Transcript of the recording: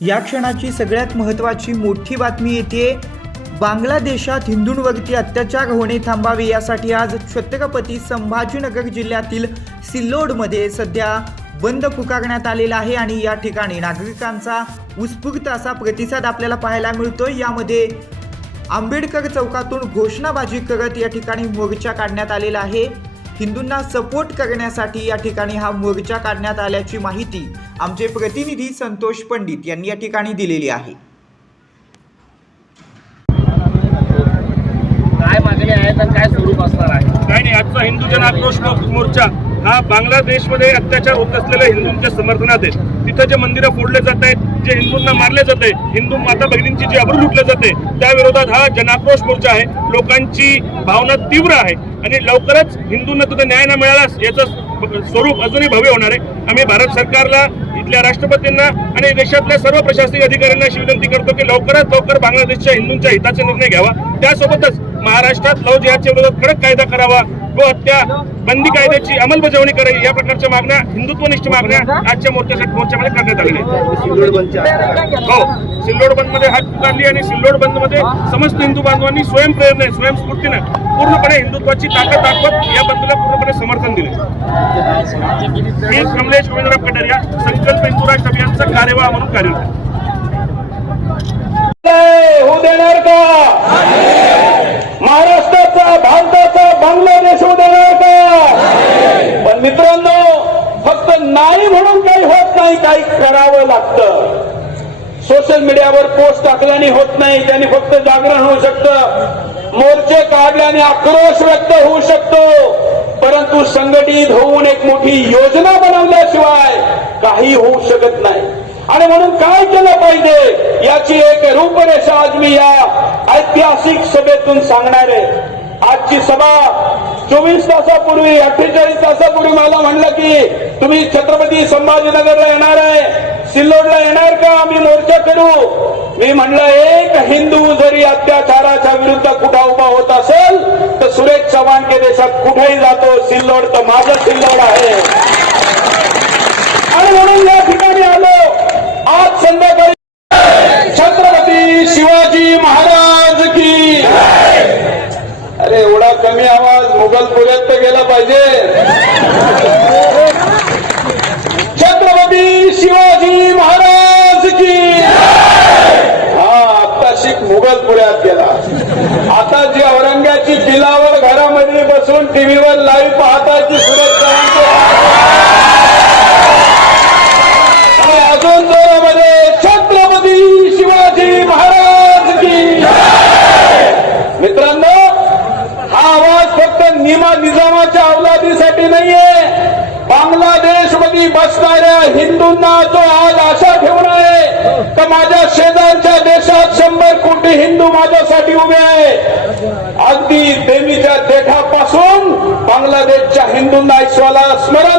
या क्षणाची सगळ्यात महत्त्वाची मोठी बातमी येते बांगलादेशात हिंदूंवरती अत्याचार होणे थांबावे यासाठी आज छत्रपती संभाजीनगर जिल्ह्यातील सिल्लोडमध्ये सध्या बंद पुकारण्यात आलेला आहे आणि या ठिकाणी नागरिकांचा उत्स्फूर्त असा प्रतिसाद आपल्याला पाहायला मिळतोय. यामध्ये आंबेडकर चौकातून घोषणाबाजी करत या ठिकाणी मोर्चा काढण्यात आलेला आहे. हिंदूंना सपोर्ट करण्यासाठी या ठिकाणी हा मोर्चा काढण्यात आल्याची माहिती आमचे प्रतिनिधी संतोष पंडित यांनी या ठिकाणी दिलेली आहे. काय मागणी आहेत आणि काय स्वरूप असणार आहे? काय नाही आजचा हिंदू जन आक्रोश मोर्चा. हा बांगलादेशमध्ये अत्याचार होत असलेल्या हिंदूंच्या समर्थनात आहे. तिथं जे मंदिरं फोडले जात आहेत जे हिंदूंना मारले जात आहे हिंदू माता भगिनींची जी अब्रू लुटले जाते त्या विरोधात हा जनाक्रोश मोर्चा आहे. लोकांची भावना तीव्र आहे आणि लवकरच हिंदूंना तिथं न्याय न मिळालास याचं स्वरूप अजूनही भव्य होणार आहे. आम्ही भारत सरकारला इथल्या राष्ट्रपतींना आणि देशातल्या सर्व प्रशासकीय अधिकाऱ्यांना अशी विनंती करतो की लवकरात लवकर बांगलादेशच्या हिंदूंच्या हिताचा निर्णय घ्यावा. त्यासोबतच महाराष्ट्रात लव जिहादच्या विरोधात कडक कायदा करावा. व हत्या बंदी कायद्याची अंमलबजावणी करावी. या प्रकारच्या मागण्या हिंदुत्वनिष्ठ मागण्या आजच्या मोर्चासाठी मोर्चामध्ये करण्यात आलेल्या आहेत. हो. सिल्लोड बंदमध्ये हात पुकारली आणि सिल्लोड बंदमध्ये समस्त हिंदू बांधवांनी स्वयंप्रेरणे स्वयंस्फूर्तीने पूर्णपणे हिंदुत्वाची ताकद दाखवत या बंदला पूर्णपणे समर्थन दिले. मी कमलेश गोविंदराव कटारिया संकल्प हिंदू राष्ट्र अभियानचा कार्यवाह म्हणून कार्यरत आहे. होऊ देणार का महाराष्ट्राचा भारताचा बांगलादेश होऊ देणार का पण मित्रांनो फक्त नाही म्हणून काही होत नाही काही करावं लागतं. सोशल मीडियावर पोस्ट टाकल्याने होत नाही त्याने फक्त जागरण होऊ शकतं. मोर्चे काढल्याने आक्रोश व्यक्त होऊ शकतो. परंतु संघटित होऊन एक मोठी योजना बनवल्याशिवाय काही होऊ शकत नाही. आणि म्हणून काय केलं पाहिजे? याची एक रूपरेषा आज मी या ऐतिहासिक सभेतून सांगणार आहे. आजची सभा चोवीस तासापूर्वी अठ्ठेचाळीस तासापूर्वी मला म्हणलं की तुम्ही छत्रपती संभाजीनगरला येणार आहे सिल्लोडला येणार का? आम्ही मोर्चा करू. मी म्हणलं एक हिंदू जरी अत्याचाराच्या विरुद्ध कुठं उभा होत असेल तर सुरेश चव्हाण के देशात कुठेही जातो. सिल्लोड तर माझं सिल्लोड आहे. आणि म्हणून या ठिकाणी आलो आज संध्याकाळी छत्रपती शिवाजी महाराज की अरे एवढा कमी आवाज करायला पाहिजे. छत्रपती शिवाजी महाराज की हा आता शिक मुघलपुऱ्यात गेला. आता जी औरंगाची बिलावर घरामध्ये बसून टीव्हीवर लाईव्ह पाहताची सुरक्षा आणि अजून जोरामध्ये छत्रपती शिवाजी महाराज की मित्रांनो हा आवाज फक्त निजामाच्या अवलादीसाठी नाहीये. बांगलादेशमध्ये बसणाऱ्या हिंदूंना जो आज आशा ठेवून आहे तर माझ्या शेजारच्या देशात शंभर कोटी हिंदू माझ्यासाठी उभे आहे अगदी देवीच्या देठापासून बांगलादेशच्या हिंदूंना ईश्वराला स्मरण